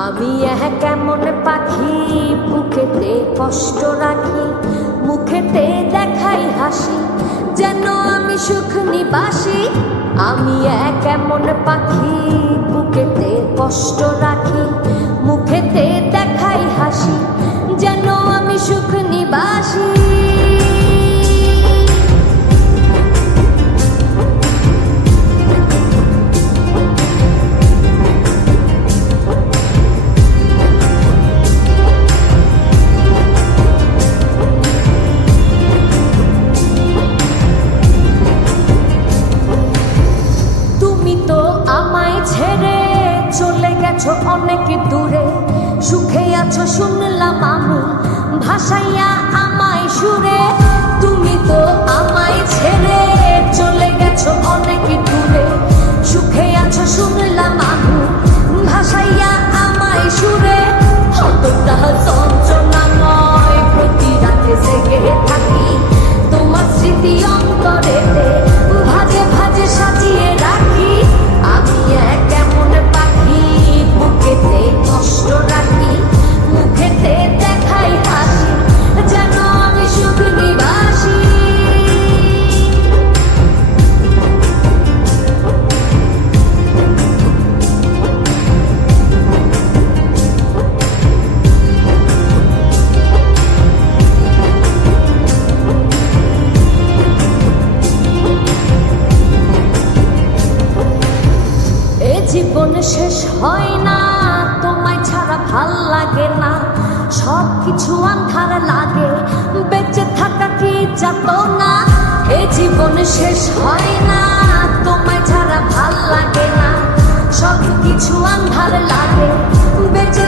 আমি কেমন পাখি বুকেতে কষ্ট রাখি, মুখেতে দেখাই হাসি, যেন আমি সুখ নিবাসী। আমি কেমন পাখি বুকেতে কষ্ট রাখি, মুখেতে দেখাই হাসি, যেন আমি সুখ নিবাসী। ছেড়ে চলে গেছো অনেক দূরে, সুখে আছো শুনলাম আমি, ভাসাইয়া আমায় সুরে। তুমি তো আমায় ছেড়ে চলে গেছো অনেক দূরে, সুখে আছো শুনলাম আমি, ভাসাইয়া আমায় সুরে। কতটা যন্ত্রণাময় প্রতি রাতে জেগে থাকি, তোমার স্মৃতি অন্তরেতে ভাজে ভাজে সাজিয়ে রাখি। আমি কেমন পাখি বুকেতে কষ্ট রাখি, মুখেতে দেখাই হাসি, যেন আমি সুখ নিবাসী। জীবন শেষ হয় না, তোমায় ছাড়া ভাল লাগে না, সব কিছু আন্ধার লাগে, বেঁচে থাকা কি যাতনা। এ জীবন শেষ হয় না, তোমায় ছাড়া ভাল লাগে না, সব কিছু আন্ধার লাগে, বেঁচে